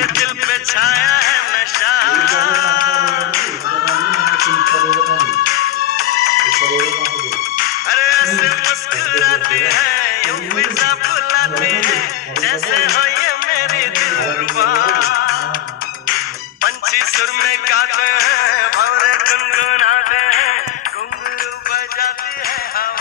के दिल पे छाया है नशा। अरे ऐसे मुस्कुराती है, यूं फिजा बुलाती है, जैसे हो ये मेरी दिलरुबा। पंछी सुर में गाते हैं, भंवरे गुनगुनाते हैं, घुंघरू बजाती है हवा।